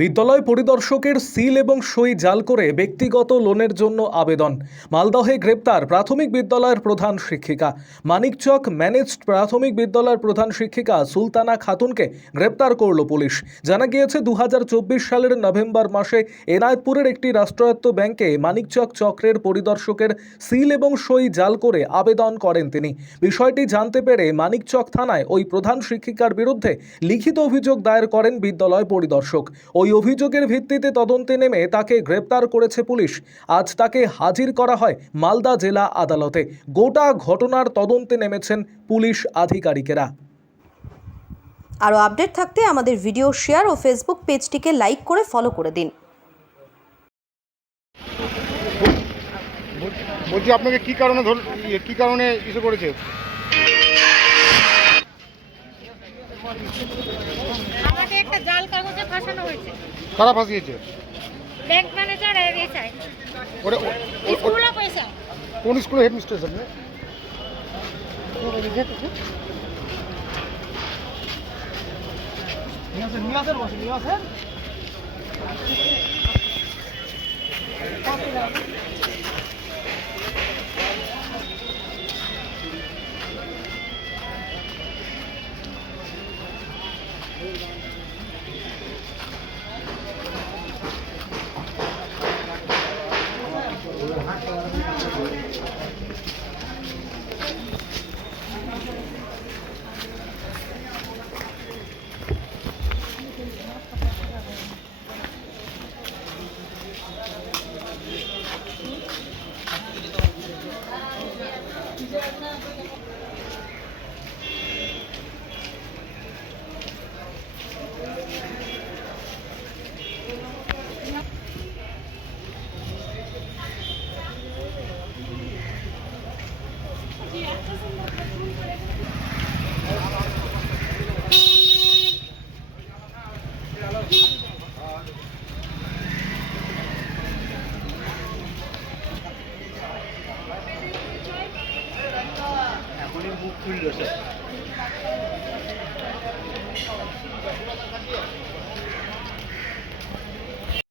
বিদ্যালয় পরিদর্শকের সিল এবং সই জাল করে ব্যক্তিগত লোনের জন্য আবেদন। মালদহে গ্রেপ্তার প্রাথমিক বিদ্যালয়ের প্রধান শিক্ষিকা। মানিকচক ম্যানেজড প্রাথমিক বিদ্যালয়ের প্রধান শিক্ষিকা সুলতানা খাতুনকে গ্রেপ্তার করল পুলিশ। জানা গিয়েছে 2024 সালের নভেম্বর মাসে এনায়েতপুরের একটি রাষ্ট্রায়ত্ত ব্যাংকে মানিকচক চক্রের পরিদর্শকের সিল এবং সই জাল করে আবেদন করেন তিনি। বিষয়টি জানতে পেরে মানিকচক থানায় ওই প্রধান শিক্ষিকার বিরুদ্ধে লিখিত অভিযোগ দায়ের করেন বিদ্যালয় পরিদর্শক। ওই অভিযোগের ভিত্তিতে তদন্তে নেমে তাকে গ্রেপ্তার করেছে পুলিশ। আজ তাকে হাজির করা হয় মালদা জেলা আদালতে। গোটা ঘটনার তদন্তে নেমেছেন পুলিশ আধিকারিকেরা। আরও আপডেট থাকতে আমাদের ভিডিও শেয়ার ও ফেসবুক পেজটিকে লাইক করে ফলো করে দিন। বলছি আপনাকে কি কারণে ইস্যু করেছে? আমাকে একটা জাল কাগজে ফাঁসানো হয়েছে। কারা ফাঁসিয়েছে? ব্যাংক ম্যানেজার আর এসআই। ওরে স্কুলে পয়সা। কোন স্কুলে হেডমিস্ট্রেস আপনি?